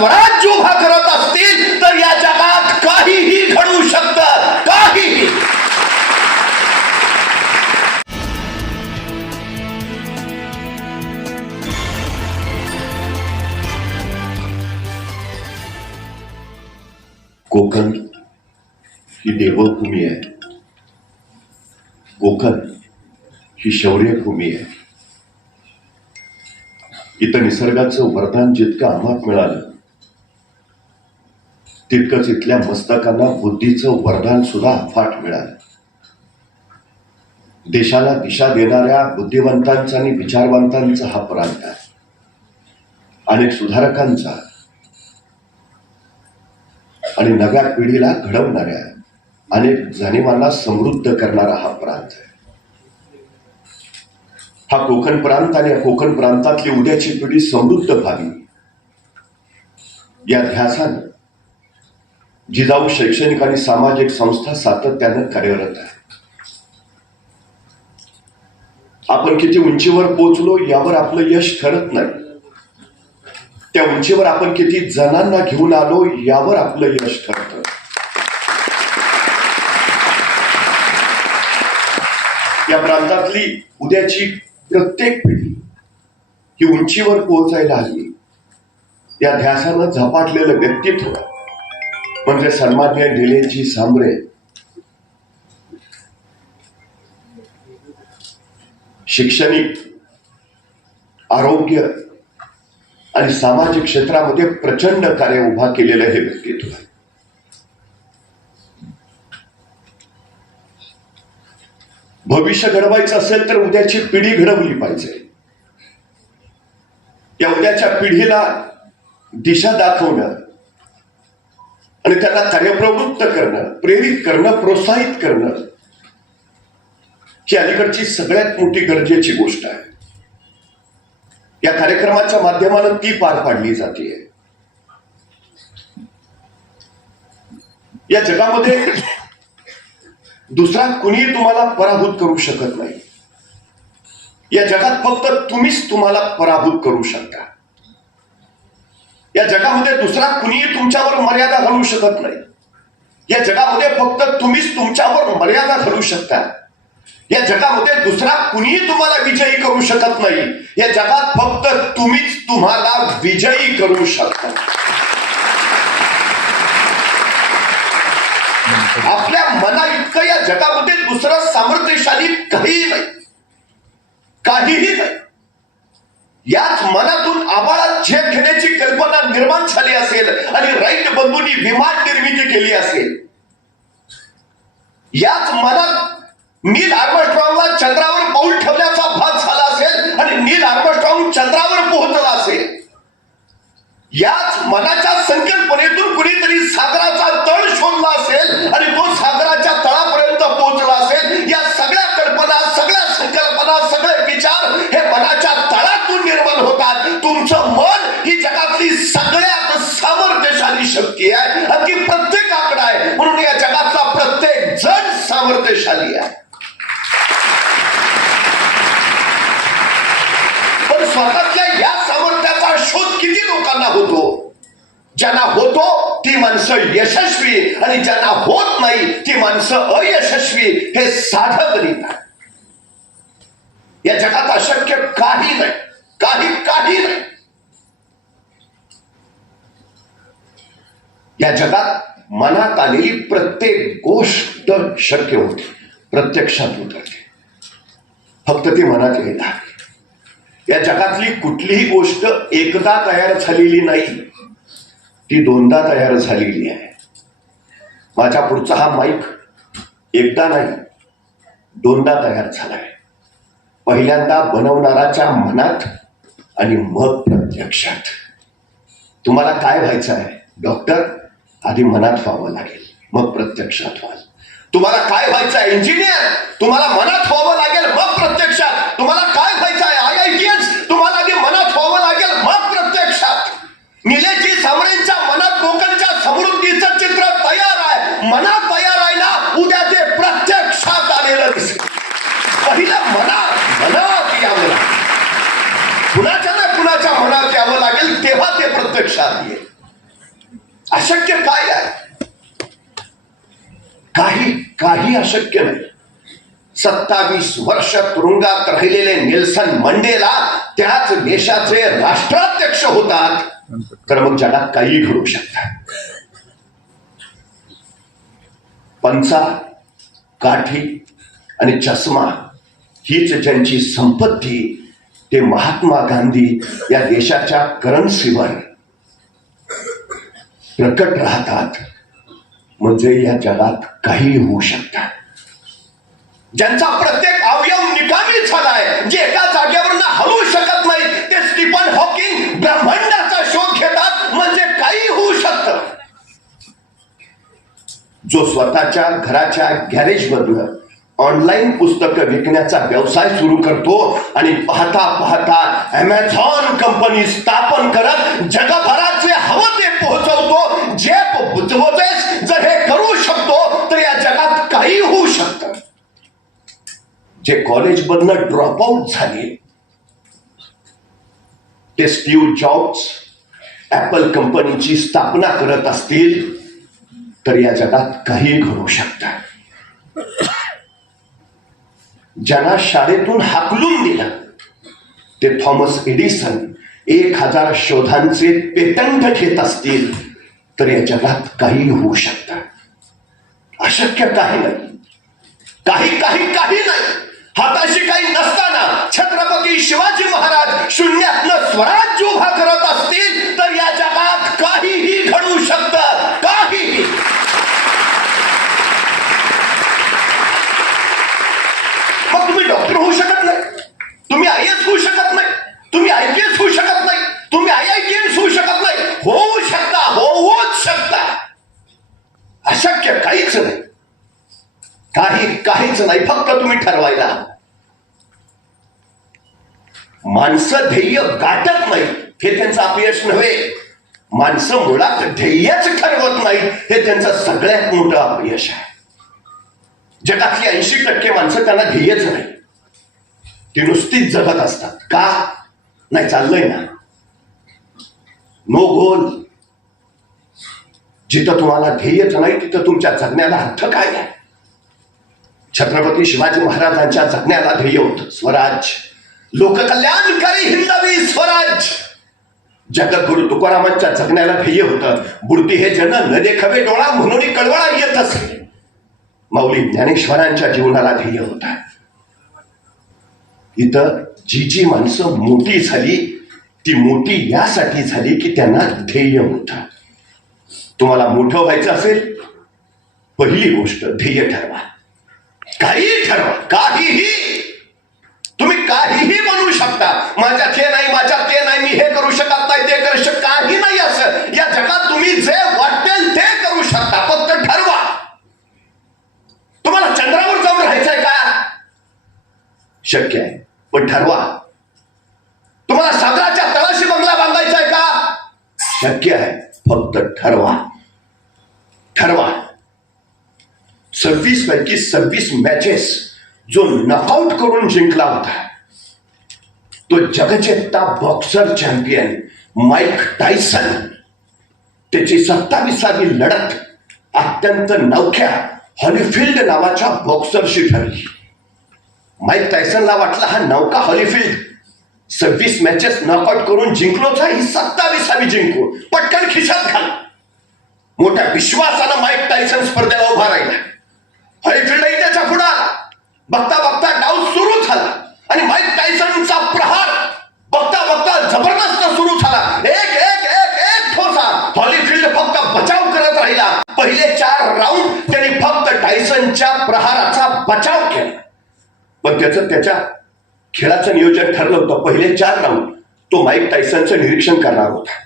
स्वराज्य उभा करत असतील तर या जगात काहीही घडू शकतं, काहीही. कोकण ही देवभूमी आहे. कोकण ही शौर्यभूमी आहे. इथं निसर्गाचं वरदान जितकं अमाप मिळालं तितकंच इथल्या मस्तकांना बुद्धीचं वरदान सुद्धा अफाट मिळालं. देशाला दिशा देणाऱ्या बुद्धिवंतांचा आणि विचारवंतांचा हा प्रांत आहे. अनेक सुधारकांचा आणि नव्या पिढीला घडवणाऱ्या अनेक जाणीवांना समृद्ध करणारा हा प्रांत आहे. हा कोकण प्रांत आणि या कोकण प्रांतातली उद्याची पिढी समृद्ध व्हावी या ध्यासानं जिजाऊ शैक्षणिक आणि सामाजिक संस्था सातत्यानं कार्यरत आहे. आपण किती उंचीवर पोहोचलो यावर आपलं यश ठरत नाही, त्या उंचीवर आपण किती जणांना घेऊन आलो यावर आपलं यश ठरतं. या प्रांतातली उद्याची प्रत्येक पिढी ही उंचीवर पोहोचायला हवी या ध्यासानं झपाटलेलं व्यक्तित्व म्हणजे सन्माननीय निलेशजी सांबरे शैक्षणिक, आरोग्य आणि सामाजिक क्षेत्रामध्ये प्रचंड कार्य उभा केलेलं हे व्यक्तित्व आहे. भविष्य घडवायचं असेल तर उद्याची पिढी घडवली पाहिजे. या उद्याच्या पिढीला दिशा दाखवणं आणि त्यांना कार्यप्रवृत्त करणं, प्रेरित करणं, प्रोत्साहित करणं ही अलीकडची सगळ्यात मोठी गरजेची गोष्ट आहे. या कार्यक्रमाच्या माध्यमानं ती पार पाडली जाते. या जगामध्ये दुसरा कुणी तुम्हाला पराभूत करू शकत नाही. या जगात फक्त तुम्हीच तुम्हाला पराभूत करू शकता. या जगामध्ये दुसरा कुणीही तुमच्यावर मर्यादा घालू शकत नाही. या जगामध्ये फक्त तुम्हीच तुमच्यावर मर्यादा घालू शकता. या जगामध्ये दुसरा कुणीही तुम्हाला विजयी करू शकत नाही. या जगात फक्त तुम्हीच तुम्हाला विजयी करू शकता. आपल्या मना इतकं या जगामध्ये दुसरं सामर्थ्यशाली काहीही नाही, काहीही नाही. याच मनातून आबाळात झेप घेण्याची कल्पना निर्माण झाली असेल आणि राईट बंधूंनी विमान निर्मिती केली असेल. याच मनात नील आर्मस्ट्रॉंगला चंद्रावर पाऊल ठेवण्याचा भाग झाला असेल आणि नील आर्मस्ट्रॉंग चंद्रावर पोहोचला असेल. याच मनाच्या संकल्पनेतून कुणीतरी सागराचा तळ शोधला असेल आणि तो सागराच्या तळापर्यंत पोहोचला असेल. या सगळ्या कल्पना, सगळ्या संकल्पना, सगळे विचार हे मनाच्या तळातून निर्माण होतात. तुमचं मन ही जगातली सगळ्यात सामर्थ्यशाली शक्ती आहे. अगदी प्रत्येकाकडे आहे, म्हणून या जगातला प्रत्येक जण सामर्थ्यशाली आहे. पण स्वतःच्या या सामर्थ्याचा शोध किती लोकांना होतो? ज्यांना होतो ती माणसं यशस्वी आणि ज्यांना होत नाही ती माणसं अयशस्वी हे साधं गणित आहे. या जगात अशक्य काही नाही, काही नाही. या जगात मनात आलेली प्रत्येक गोष्ट शक्य होते, प्रत्यक्षात उतरते. फक्त ती मनात यायला हवी. या जगातली कुठलीही गोष्ट एकदा तयार झालेली नाही, ती दोनदा तयार झालेली आहे. माझ्या पुढचा हा माईक एकदा नाही दोनदा तयार झालाय. पहिल्यांदा बनवणाराच्या मनात आणि मग प्रत्यक्षात. तुम्हाला काय व्हायचं आहे डॉक्टर? आधी मनात व्हावं लागेल, मग प्रत्यक्षात व्हाल. तुम्हाला काय व्हायचं आहे इंजिनियर? तुम्हाला मनात व्हावं लागेल, मग प्रत्यक्षात. तुम्हाला काय व्हायचं आहे IITS? तुम्हाला आधी मनात व्हावं लागेल, मग प्रत्यक्षात. निलेशजी सांबरेंच्या मनात कोकणच्या समृद्धीचं चित्र तयार आहे. मनात तयार आहे ना, उद्या ते प्रत्यक्षात आलेलं दिसेल. पहिलं मनात यावं लागेल. कुणाच्या ना कुणाच्या मनात यावं लागेल, तेव्हा ते प्रत्यक्षात येईल. अशक्य काय आहे? काही अशक्य नाही. 27 वर्ष तुरुंगात राहिलेले नेल्सन मंडेला त्याच देशाचे राष्ट्राध्यक्ष होतात, तर मग जगात काही घडू शकतात. पंचा, काठी आणि चष्मा हीच ज्यांची संपत्ती, ते महात्मा गांधी या देशाच्या करन्सीवर प्रकट राहतात. म्हणजे या जगात काही होऊ शकतात. ज्यांचा प्रत्येक अवयव निकामी झालाय, जे एका जागेवरनं हलवू शकत नाही, ते स्टीफन हॉकिंग ब्रह्मांडाचा शोध घेतात. म्हणजे काही होऊ शकतं. जो स्वतःच्या घराच्या गॅरेजमधनं ऑनलाईन पुस्तकं विकण्याचा व्यवसाय सुरू करतो आणि पाहता पाहता अमेझॉन कंपनी स्थापन करत जगभराचे हवं ते पोहोचवतो. जेफ बेझोस जर हे करू शकतो, तर या जगात काही होऊ शकतं. जे कॉलेजमधनं ड्रॉप आउट झाले, ते स्टीव्ह जॉब्स ऍपल कंपनीची स्थापना करत असतील, तर या जगात काही घडू शकतं. ज्यांना शाळेतून हाकलून दिलं, ते थॉमस एडिसन 1000 शोधांचे पेटंट घेत असतील, तर या जगात काही होऊ शकतं. अशक्य काही नाही. काही नाही. हाताशी काही नसताना छत्रपती शिवाजी महाराज शून्यातनं स्वराज्य उभा करत असतील, तर या जगात काहीही घडू शकतं. काहीही. मग तुम्ही डॉक्टर होऊ शकत नाही, तुम्ही IAS होऊ शकत नाही, तुम्ही IPS होऊ शकत नाही, तुम्ही IITians होऊ शकत नाही. होऊ शकता, होऊच शकता. अशक्य काहीच नाही. काहीच नाही. फक्त तुम्ही ठरवायला. माणसं ध्येय गाठत नाही, हे त्यांचं अपयश नव्हे. माणसं मुळात ध्येयच ठरवत नाही, हे त्यांचं सगळ्यात मोठं अपयश आहे. जगातली 80% माणसं त्यांना ध्येयच नाही, ती नुसतीच जगत असतात. का नाही? चाललंय ना. नो गोल. जिथं तुम्हाला ध्येयच नाही, तिथं तुमच्या जगण्याला अर्थ काय आहे? छत्रपती शिवाजी महाराजांच्या जगण्याला ध्येय होतं स्वराज्य, लोककल्याणकारी हिंदवी स्वराज्य. जगद्गुरु तुकारामांच्या जगण्याला ध्येय होतं, बुडती हे जन न देखावे डोळा म्हणून कळवळा येत असे. माऊली ज्ञानेश्वरांच्या जीवनाला ध्येय होता. इथं जी माणसं मोठी झाली, ती मोठी यासाठी झाली की त्यांना ध्येय होतं. तुम्हाला मोठं व्हायचं असेल, पहिली गोष्ट ध्येय ठरवा. काहीही ठरवा. काहीही. तुम्ही काहीही बनवू शकता. माझ्यात हे नाही, माझ्यात ते नाही, मी हे करू शकत नाही, ते करू शकत काही नाही. असं या जगात तुम्ही जे वाटेल ते करू शकता. फक्त ठरवा. तुम्हाला चंद्रावर जाऊन राहायचंय का? शक्य आहे, पण ठरवा. तुम्हाला सागराच्या तळाशी बंगला बांधायचा आहे का? शक्य आहे, फक्त ठरवा. 26 पैकी 26 मॅचेस जो नॉकआउट करून जिंकला होता, तो जगचेता बॉक्सर चॅम्पियन माईक टायसन. त्याची 27वी लढत अत्यंत नवख्या हॉलीफिल्ड नावाच्या बॉक्सरशी ठरली. माईक टायसनला वाटलं हा नौका हॉलीफिल्ड 26 मॅचेस नॉकआउट करून जिंकलोच आहे, ही 27वी जिंकू. पटकन खिशात घाल. मोठ्या विश्वासानं माईक टायसन स्पर्धेला उभा राहिला. हॉलीफिल्डही त्याच्या पुढे आला. बघता बघता डाव सुरू झाला आणि माईक टायसनचा प्रहार बघता जबरदस्त सुरू झाला. एक ठोसा. हॉलीफिल्ड फक्त बचाव करत राहिला. पहिले 4 राऊंड त्यांनी फक्त टायसनच्या प्रहाराचा बचाव केला. पण त्याच्या खेळाचं नियोजन ठरलं होतं. पहिले 4 राऊंड तो माईक टायसनचं निरीक्षण करणार होता,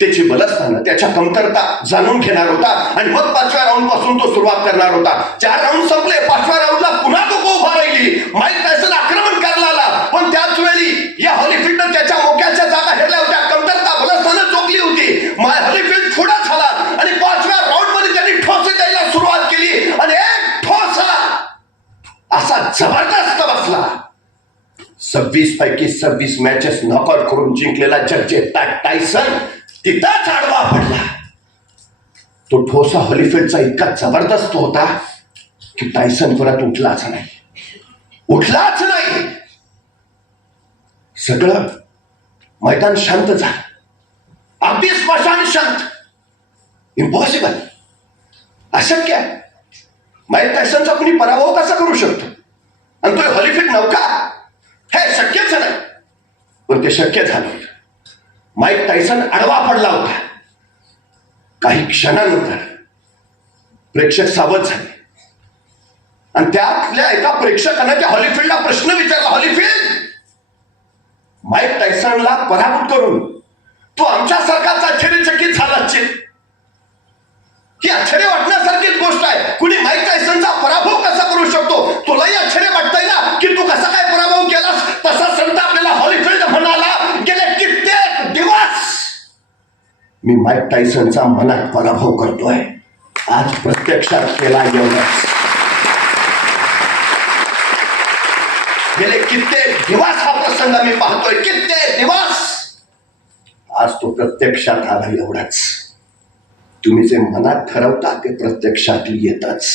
त्याची बलस्थानं, त्याच्या कमतरता जाणून घेणार होता आणि मग 5व्या राऊंड पासून तो सुरुवात करणार होता. 4 राऊंड संपले. 5व्या राऊंडला पुन्हा तो उभा राहिली. माईक टायसन आक्रमण करायला आला, पण त्याच वेळी या हॉलीफिल्डनं त्याच्या मोक्याच्या जागा हेरल्या होत्या. कमतरता बलस्थानं चोकली होती. हॉलीफिल्ड पुढे झाला आणि 5व्या राऊंड मध्ये त्यांनी ठोसे द्यायला सुरुवात केली आणि एक ठोसा असा जबरदस्त बसला. 26 पैकी 26 मॅचेस नॉकआउट करून जिंकलेला जगचेता टायसन तिथंच आडवा पडला. तो ठोसा हॉलिफील्डचा इतका जबरदस्त होता की टायसन परत उठलाच नाही. सगळं मैदान शांत झालं, अगदी स्मशान शांत. इम्पॉसिबल, अशक्य आहे. माईक टायसनचा कुणी पराभव कसा करू शकतो? आणि तो हॉलिफील्ड नव्हता, हे शक्यच नाही. पण ते शक्य झालं. माईक टायसन आडवा पडला होता. काही क्षणानंतर प्रेक्षक सावध झाले आणि त्यातल्या एका प्रेक्षकाने त्या हॉलिफील्डला प्रश्न विचारला, हॉलिफील्ड, माईक टायसनला पराभूत करून तू आमच्यासारखाच आश्चर्यचकित झाला असशील. ही आश्चर्य वाटण्यासारखीच गोष्ट आहे. कुणी माईक टायसनचा पराभव कसा करू शकतो? तुलाही आश्चर्य वाटतंय ना की तू कसा काय पराभव केलास? तसा संत आपल्याला हॉलिफील्ड म्हणाला, गेले कित्येक दिवस मी माईक टायसनचा मनात पराभव करतोय, आज प्रत्यक्षात केला. एवढंच. गेले कित्येक दिवस हा प्रसंग मी पाहतोय, कित्येक दिवस. आज तो प्रत्यक्षात आला. एवढाच. तुम्ही जे मनात ठरवता ते प्रत्यक्षात येतच.